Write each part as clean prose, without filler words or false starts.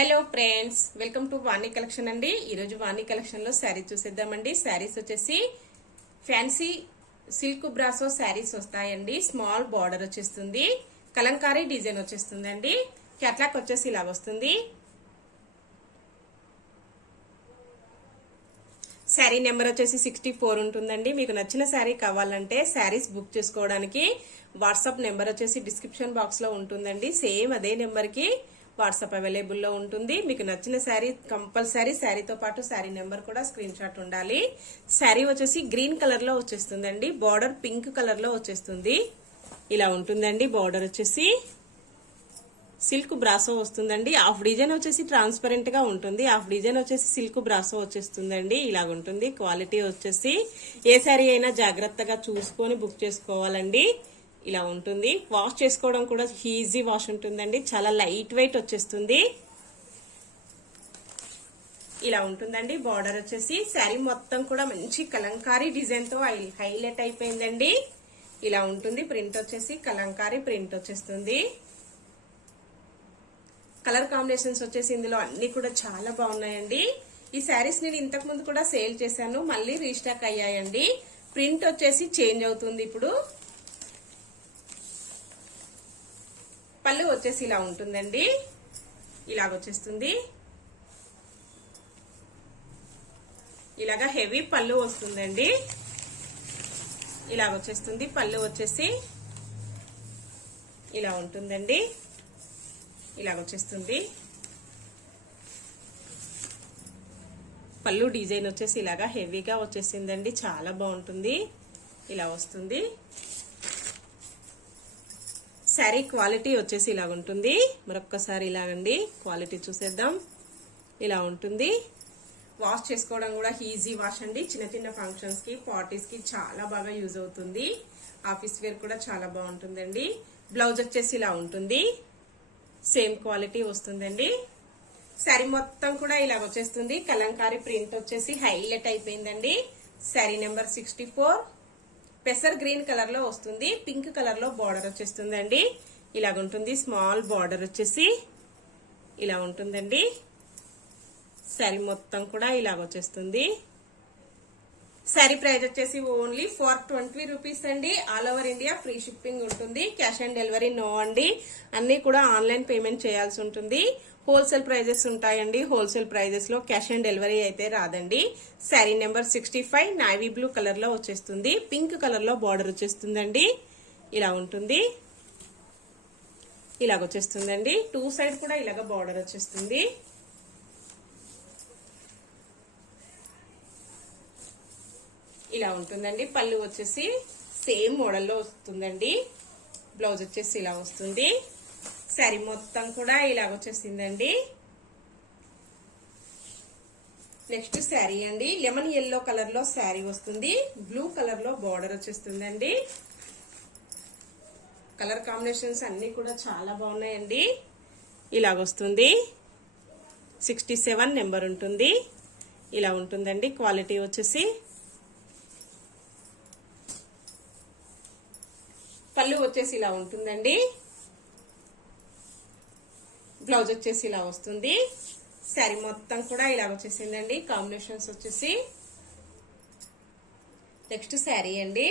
Hello friends, welcome to Vani collection అండి. ఈరోజు వాణి collection లో శారీ చూసేద్దామండి. శారీస్ వచ్చేసి ఫ్యాన్సీ సిల్క్ బ్రాసో శారీస్ వస్తాయండి. స్మాల్ బార్డర్ వచ్చేస్తుంది, కలంకారీ డిజైన్ వచ్చేస్తుందండి. క్యాట్లాగ్ వచ్చేసి ఇలా వస్తుంది. శారీ నెంబర్ వచ్చేసి 64 ఉంటుందండి. మీకు నచ్చిన శారీ కావాలంటే శారీస్ బుక్ చేసుకోవడానికి వాట్సాప్ నెంబర్ వచ్చేసి డిస్క్రిప్షన్ బాక్స్ లో ఉంటుందండి. సేమ్ అదే నెంబర్ కి వాట్సాప్ అవైలబుల్ లో ఉంటుంది. మీకు నచ్చిన శారీ కంపల్సరీ శారీతో పాటు శారీ నెంబర్ కూడా స్క్రీన్ షాట్ ఉండాలి. శారీ వచ్చేసి గ్రీన్ కలర్ లో వచ్చేస్తుందండి. బార్డర్ పింక్ కలర్ లో వచ్చేస్తుంది. ఇలా ఉంటుందండి. బార్డర్ వచ్చేసి సిల్క్ బ్రాసో వస్తుందండి. హాఫ్ డిజైన్ వచ్చేసి ట్రాన్స్పరెంట్ గా ఉంటుంది, హాఫ్ డిజైన్ వచ్చేసి సిల్క్ బ్రాసో వచ్చేస్తుందండి. ఇలా ఉంటుంది. క్వాలిటీ వచ్చేసి ఏ శారీ అయినా జాగ్రత్తగా చూసుకొని బుక్ చేసుకోవాలండి. ఇలా ఉంటుంది. వాష్ చేసుకోవడం కూడా ఈజీ వాష్ ఉంటుందండి. చాలా లైట్ వెయిట్ వచ్చేస్తుంది. ఇలా ఉంటుందండి. బార్డర్ వచ్చేసి శారీ మొత్తం కూడా మంచి కలంకారీ డిజైన్ తో హైలైట్ అయిపోయిందండి. ఇలా ఉంటుంది. ప్రింట్ వచ్చేసి కలంకారీ ప్రింట్ వచ్చేస్తుంది. కలర్ కాంబినేషన్స్ వచ్చేసి ఇందులో అన్ని కూడా చాలా బాగున్నాయండి. ఈ శారీస్ నేను ఇంతకు ముందు కూడా సేల్ చేశాను, మళ్ళీ రీస్టాక్ అయ్యాయండి. ప్రింట్ వచ్చేసి చేంజ్ అవుతుంది. ఇప్పుడు పళ్ళు వచ్చేసి ఇలా ఉంటుందండి. ఇలాగొచ్చేస్తుంది. ఇలాగా హెవీ పళ్ళు వస్తుందండి. ఇలాగొచ్చేస్తుంది. పళ్ళు వచ్చేసి ఇలా ఉంటుందండి. ఇలాగొచ్చేస్తుంది. పళ్ళు డిజైన్ వచ్చేసి ఇలాగా హెవీగా వచ్చేసిందండి. చాలా బాగుంటుంది. ఇలా వస్తుంది. శారీ క్వాలిటీ వచ్చేసి ఇలా ఉంటుంది. మరొక్కసారి ఇలాగండి క్వాలిటీ చూసేద్దాం. ఇలా ఉంటుంది. వాష్ చేసుకోవడం కూడా ఈజీ వాష్ అండి. చిన్న చిన్న ఫంక్షన్స్ కి, పార్టీస్ కి చాలా బాగా యూజ్ అవుతుంది. ఆఫీస్ వేర్ కూడా చాలా బాగుంటుందండి. బ్లౌజ్ వచ్చేసి ఇలా ఉంటుంది. సేమ్ క్వాలిటీ వస్తుందండి. శారీ మొత్తం కూడా ఇలా వచ్చేస్తుంది. కలంకారీ ప్రింట్ వచ్చేసి హైలైట్ అయిపోయిందండి. శారీ నెంబర్ 64 పెసర్ గ్రీన్ కలర్ లో వస్తుంది. పింక్ కలర్ లో బార్డర్ వచ్చేస్తుందండి. ఇలాగుంటుంది. స్మాల్ బార్డర్ వచ్చేసి ఇలా ఉంటుందండి. శారీ మొత్తం కూడా ఇలాగొచ్చేస్తుంది. శారీ ప్రైస్ వచ్చేసి ఓన్లీ 420 రూపీస్ అండి. All over India free shipping ఉంటుంది. క్యాష్ ఆన్ డెలివరీ నో అండి. అన్ని కూడా ఆన్లైన్ పేమెంట్ చేయాల్సి ఉంటుంది. హోల్సేల్ ప్రైజెస్ ఉంటాయండి. హోల్సేల్ ప్రైజెస్ లో క్యాష్ ఆన్ డెలివరీ అయితే రాదండి. Sari number 65 navy blue colour లో వచ్చేస్తుంది. పింక్ కలర్ లో బార్డర్ వచ్చేస్తుందండి. ఇలా ఉంటుంది. ఇలాగొచ్చేస్తుందండి. టూ సైడ్ కూడా ఇలాగ బార్డర్ వచ్చేస్తుంది. ఇలా ఉంటుందండి. పళ్ళు వచ్చేసి సేమ్ మోడల్లో వస్తుందండి. బ్లౌజ్ వచ్చేసి ఇలా వస్తుంది. శారీ మొత్తం కూడా ఇలాగొచ్చేసిందండి. నెక్స్ట్ శారీ అండి. లెమన్ ఎల్లో కలర్ లో శారీ వస్తుంది. బ్లూ కలర్ లో బార్డర్ వచ్చేస్తుందండి. కలర్ కాంబినేషన్స్ అన్ని కూడా చాలా బాగున్నాయండి. ఇలాగొస్తుంది. 67 నెంబర్ ఉంటుంది. ఇలా ఉంటుందండి. క్వాలిటీ వచ్చేసి పళ్ళు వచ్చేసి ఇలా ఉంటుందండి. బ్లౌజ్ వచ్చేసి ఇలా వస్తుంది. శారీ మొత్తం కూడా ఇలా వచ్చేసిందండి. కాంబినేషన్స్ వచ్చేసి నెక్స్ట్ శారీ అండి.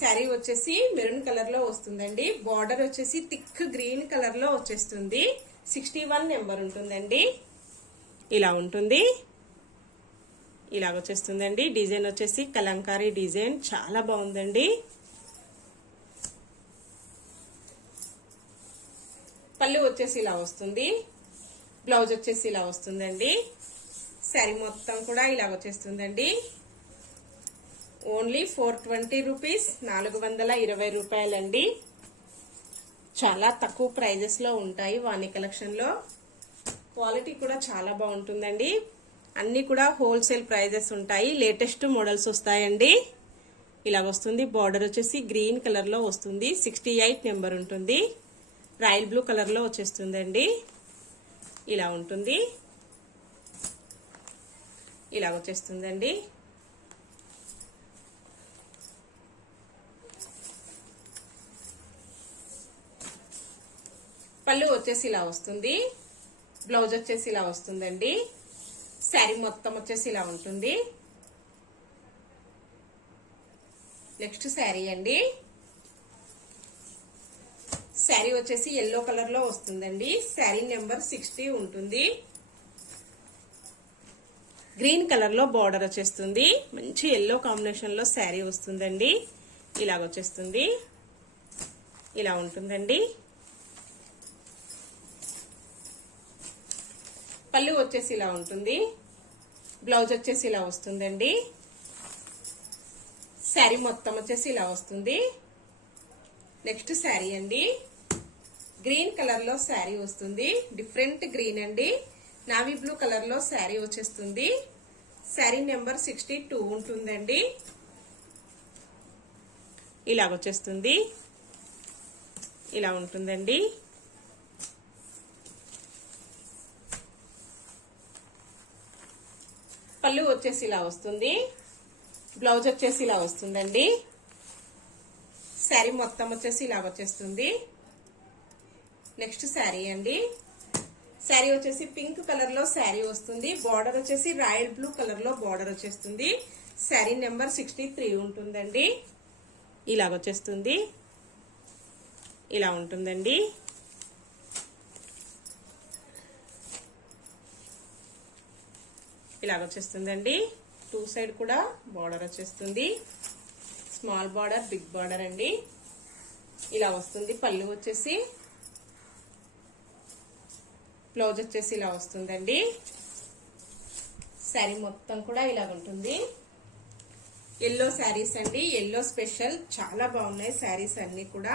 శారీ వచ్చేసి మెరూన్ కలర్ లో వస్తుందండి. బార్డర్ వచ్చేసి థిక్ గ్రీన్ కలర్ లో వచ్చేస్తుంది. 61 నెంబర్ ఉంటుందండి. ఇలా ఉంటుంది. ఇలాగొచ్చేస్తుందండి. డిజైన్ వచ్చేసి కలంకారీ డిజైన్ చాలా బాగుందండి. పళ్ళు వచ్చేసి ఇలా వస్తుంది. బ్లౌజ్ వచ్చేసి ఇలా వస్తుందండి. శారీ మొత్తం కూడా ఇలా వచ్చేస్తుందండి. ఓన్లీ 420 రూపీస్, 420 రూపాయలండి. చాలా తక్కువ ప్రైజెస్ లో ఉంటాయి వాణి కలెక్షన్ లో. క్వాలిటీ కూడా చాలా బాగుంటుందండి. అన్ని కూడా హోల్సేల్ ప్రైజెస్ ఉంటాయి. లేటెస్ట్ మోడల్స్ వస్తాయండి. ఇలా వస్తుంది. బార్డర్ వచ్చేసి గ్రీన్ కలర్ లో వస్తుంది. 68 నెంబర్ ఉంటుంది. రాయల్ బ్లూ కలర్ లో వచ్చేస్తుందండి. ఇలా ఉంటుంది. ఇలా వచ్చేస్తుందండి. పళ్ళు వచ్చేసి ఇలా వస్తుంది, బ్లౌజ్ వచ్చేసి ఇలా వస్తుందండి. శారీ మొత్తం వచ్చేసి ఇలా ఉంటుంది. నెక్స్ట్ శారీ అండి. శారీ వచ్చేసి ఎల్లో కలర్ లో వస్తుందండి. శారీ నెంబర్ 60 ఉంటుంది. గ్రీన్ కలర్ లో బార్డర్ వచ్చేస్తుంది. మంచి ఎల్లో కాంబినేషన్ లో శారీ వస్తుందండి. ఇలాగొచ్చేస్తుంది, ఇలా ఉంటుందండి. పళ్ళు వచ్చేసి ఇలా ఉంటుంది, బ్లౌజ్ వచ్చేసి ఇలా వస్తుందండి. శారీ మొత్తం వచ్చేసి ఇలా వస్తుంది. నెక్స్ట్ శారీ అండి. గ్రీన్ కలర్ లో శారీ వస్తుంది. డిఫరెంట్ గ్రీన్ అండి. నావీ బ్లూ కలర్ లో శారీ వచ్చేస్తుంది. శారీ నెంబర్ 62 ఉంటుందండి. ఇలాగొచ్చేస్తుంది, ఇలా ఉంటుందండి. పళ్ళు వచ్చేసి ఇలా వస్తుంది, బ్లౌజ్ వచ్చేసి ఇలా వస్తుందండి. శారీ మొత్తం వచ్చేసి ఇలా వచ్చేస్తుంది. నెక్స్ట్ శారీ అండి. శారీ వచ్చేసి పింక్ కలర్ లో శారీ వస్తుంది. బార్డర్ వచ్చేసి రాయల్ బ్లూ కలర్ లో బార్డర్ వచ్చేస్తుంది. శారీ నెంబర్ 63 ఉంటుందండి. ఇలాగొచ్చేస్తుంది, ఇలా ఉంటుందండి. ఇలాగొచ్చేస్తుందండి. 2 సైడ్ కూడా బార్డర్ వచ్చేస్తుంది. స్మాల్ బార్డర్, బిగ్ బార్డర్ అండి. ఇలా వస్తుంది. పళ్ళు వచ్చేసి, బ్లౌజ్ వచ్చేసి ఇలా వస్తుందండి. శారీ మొత్తం కూడా ఇలా ఉంటుంది. ఎల్లో శారీస్ అండి. ఎల్లో స్పెషల్, చాలా బాగున్నాయి శారీస్ అన్ని కూడా.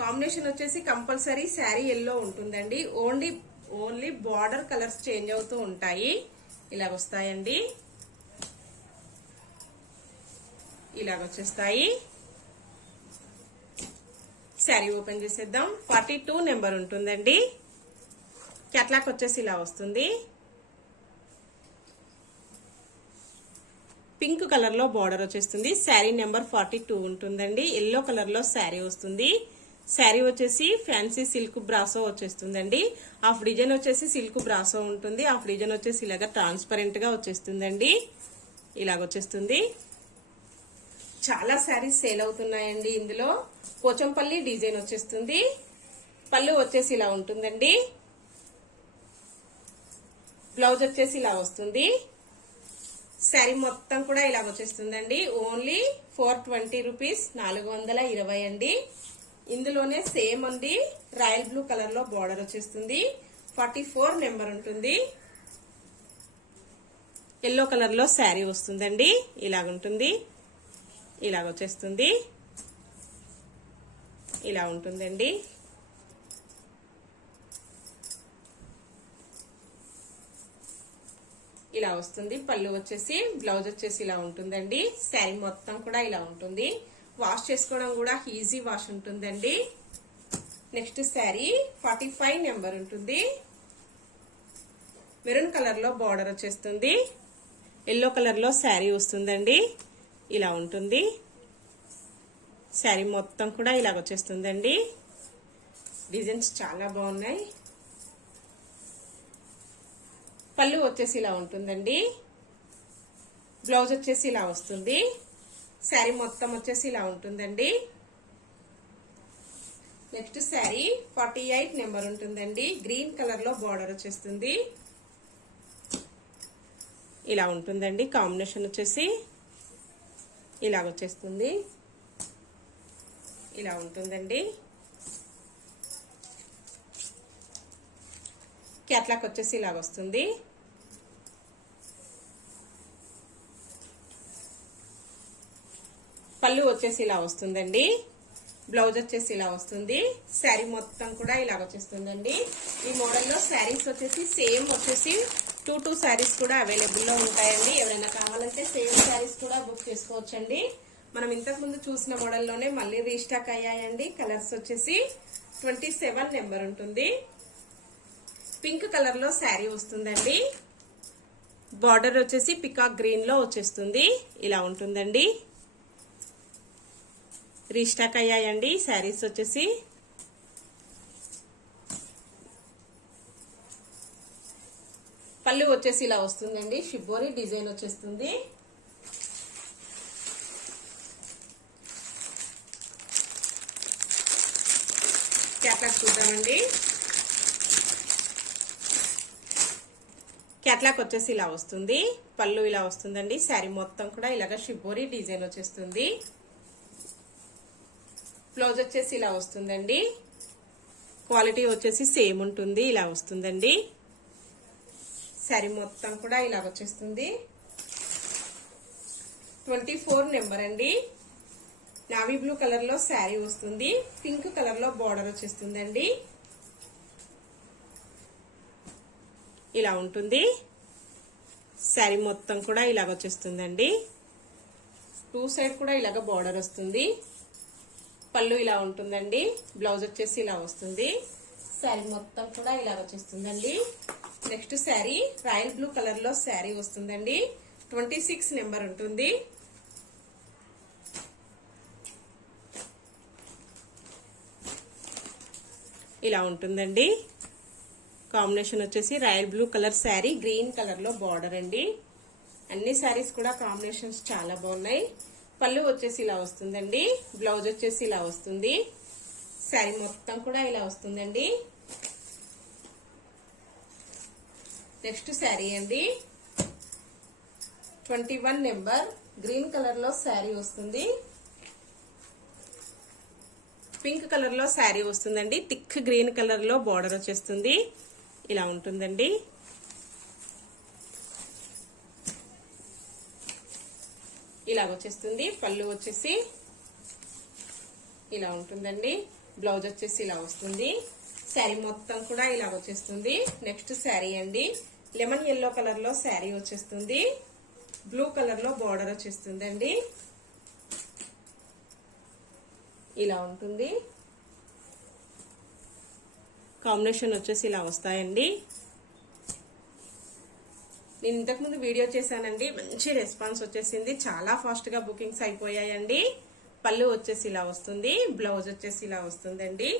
కాంబినేషన్ వచ్చేసి కంపల్సరీ శారీ ఎల్లో ఉంటుందండి. ఓన్లీ బార్డర్ కలర్స్ చేంజ్ అవుతూ ఉంటాయి. ఇలా వస్తాయండి, ఇలాగొచ్చేస్తాయి. శారీ ఓపెన్ చేసేద్దాం. 42 నెంబర్ ఉంటుందండి. క్యాట్లాగ్ వచ్చేసి ఇలా వస్తుంది. పింక్ కలర్ లో బార్డర్ వచ్చేస్తుంది. శారీ నెంబర్ 42 ఉంటుందండి. ఎల్లో కలర్ లో శారీ వస్తుంది. శారీ వచ్చేసి ఫ్యాన్సీ సిల్క్ బ్రాసో వచ్చేస్తుందండి. హాఫ్ డిజైన్ వచ్చేసి సిల్క్ బ్రాసో ఉంటుంది. హాఫ్ డిజైన్ వచ్చేసి ఇలాగ ట్రాన్స్పరెంట్ గా వచ్చేస్తుందండి. ఇలాగొచ్చేస్తుంది. చాలా శారీస్ సేల్ అవుతున్నాయండి. ఇందులో పోచంపల్లి డిజైన్ వచ్చేస్తుంది. పళ్ళు వచ్చేసి ఇలా ఉంటుందండి. బ్లౌజ్ వచ్చేసి ఇలా వస్తుంది. శారీ మొత్తం కూడా ఇలా వచ్చేస్తుందండి. ఓన్లీ 420 రూపీస్, 420 అండి. ఇందులోనే సేమ్ అండి, రాయల్ బ్లూ కలర్ లో బార్డర్ వచ్చేస్తుంది. 44 నెంబర్ ఉంటుంది. ఎల్లో కలర్ లో శారీ వస్తుందండి. ఇలాగుంటుంది, ఇలాగొచ్చేస్తుంది, ఇలా ఉంటుందండి. ఇలా వస్తుంది. పళ్ళు వచ్చేసి, బ్లౌజ్ వచ్చేసి ఇలా ఉంటుందండి. శారీ మొత్తం కూడా ఇలా ఉంటుంది. వాష్ చేసుకోవడం కూడా ఈజీ వాష్ ఉంటుందండి. నెక్స్ట్ శారీ 45 నెంబర్ ఉంటుంది. మెరూన్ కలర్ లో బార్డర్ వచ్చేస్తుంది. ఎల్లో కలర్ లో శారీ వస్తుందండి. ఇలా ఉంటుంది. శారీ మొత్తం కూడా ఇలాగ వచ్చేస్తుందండి. డిజైన్స్ చాలా బాగున్నాయి. పళ్ళు వచ్చేసి ఇలా ఉంటుందండి. బ్లౌజ్ వచ్చేసి ఇలా వస్తుంది. శారీ మొత్తం వచ్చేసి ఇలా ఉంటుందండి. నెక్స్ట్ శారీ 48 నెంబర్ ఉంటుందండి. గ్రీన్ కలర్ లో బార్డర్ వచ్చేస్తుంది. ఇలా ఉంటుందండి. కాంబినేషన్ వచ్చేసి ఇలాగొచ్చేస్తుంది, ఇలా ఉంటుందండి. క్యాట్లాగ్ వచ్చేసి ఇలాగొస్తుంది. పళ్ళు వచ్చేసి ఇలా వస్తుందండి. బ్లౌజ్ వచ్చేసి ఇలా వస్తుంది. శారీ మొత్తం కూడా ఇలాగ వచ్చేస్తుందండి. ఈ మోడల్లో శారీస్ వచ్చేసి సేమ్ వచ్చేసి 2 శారీస్ కూడా అవైలబుల్ లో ఉంటాయండి. ఎవరైనా కావాలంటే సేమ్ శారీస్ కూడా బుక్ చేసుకోవచ్చండి. మనం ఇంతకు ముందు చూసిన మోడల్లోనే మళ్ళీ రీస్టాక్ అయ్యాయండి. కలర్స్ వచ్చేసి 27 నెంబర్ ఉంటుంది. పింక్ కలర్ లో శారీ వస్తుందండి. బార్డర్ వచ్చేసి పికాక్ గ్రీన్ లో వచ్చేస్తుంది. ఇలా ఉంటుందండి. రీస్టాక్ అయ్యాయండి శారీస్ వచ్చేసి. పళ్ళు వచ్చేసి ఇలా వస్తుందండి, షిబ్బోరి డిజైన్ వచ్చేస్తుంది. క్యాట్లాగ్ చూద్దామండి. క్యాట్లాగ్ వచ్చేసి ఇలా వస్తుంది, పళ్ళు ఇలా వస్తుందండి. శారీ మొత్తం కూడా ఇలాగ షిబ్బోరి డిజైన్ వచ్చేస్తుంది. బ్లౌజ్ వచ్చేసి ఇలా వస్తుందండి. క్వాలిటీ వచ్చేసి సేమ్ ఉంటుంది, ఇలా వస్తుందండి. శారీ మొత్తం కూడా ఇలా వచ్చేస్తుంది. 24 నెంబర్ అండి. నావీ బ్లూ కలర్ లో శారీ వస్తుంది, పింక్ కలర్ లో బార్డర్ వచ్చేస్తుందండి. ఇలా ఉంటుంది. శారీ మొత్తం కూడా ఇలాగ వచ్చేస్తుందండి. 2 సైడ్ కూడా ఇలాగ బార్డర్ వస్తుంది. పళ్ళు ఇలా ఉంటుందండి. బ్లౌజ్ వచ్చేసి ఇలా వస్తుంది. శారీ మొత్తం కూడా ఇలా వచ్చేస్తుందండి. Next sari royal blue colour లో శారీ వస్తుందండి. 26 నెంబర్ ఉంటుంది. ఇలా ఉంటుందండి. కాంబినేషన్ వచ్చేసి royal blue colour sari, green colour లో బార్డర్ అండి. అన్ని శారీస్ కూడా కాంబినేషన్స్ చాలా బాగున్నాయి. పళ్ళు వచ్చేసి ఇలా వస్తుందండి. బ్లౌజ్ వచ్చేసి ఇలా వస్తుంది. శారీ మొత్తం కూడా ఇలా వస్తుందండి. నెక్స్ట్ శారీ అండి 21 నెంబర్, గ్రీన్ కలర్ లో శారీ వస్తుంది. పింక్ కలర్ లో శారీ వస్తుందండి. థిక్ గ్రీన్ కలర్ లో బార్డర్ వచ్చేస్తుంది. ఇలా ఉంటుందండి. ఇలా వచ్చేస్తుంది. పళ్ళు వచ్చేసి ఇలా ఉంటుందండి. బ్లౌజ్ వచ్చేసి ఇలా వస్తుంది. శారీ మొత్తం కూడా ఇలా వచ్చేస్తుంది. నెక్స్ట్ శారీ అండి లెమన్ ఎల్లో కలర్ లో శారీ వచ్చేస్తుంది. బ్లూ కలర్ లో బార్డర్ వచ్చేస్తుందండి. ఇలా ఉంటుంది. కాంబినేషన్ వచ్చేసి ఇలా వస్తాయండి. నేను ఇంతకుముందు వీడియో చేశానండి, మంచి రెస్పాన్స్ వచ్చేసింది. చాలా ఫాస్ట్ గా బుకింగ్స్ అయిపోయాయండి. పళ్ళు వచ్చేసి ఇలా వస్తుంది. బ్లౌజ్ వచ్చేసి ఇలా వస్తుందండి.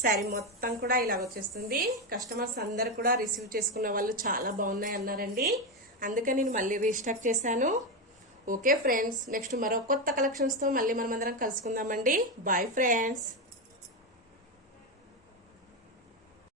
శారీ మొత్తం కూడా ఇలా వచ్చేస్తుంది. కస్టమర్స్ అందరు కూడా రిసీవ్ చేసుకున్న వాళ్ళు చాలా బాగున్నాయి అన్నారండి. అందుకని నేను మళ్ళీ రీస్టాక్ చేశాను. ఓకే ఫ్రెండ్స్, నెక్స్ట్ మరో కొత్త కలెక్షన్స్ తో మళ్ళీ మనం అందరం కలుసుకుందామండి. Bye friends.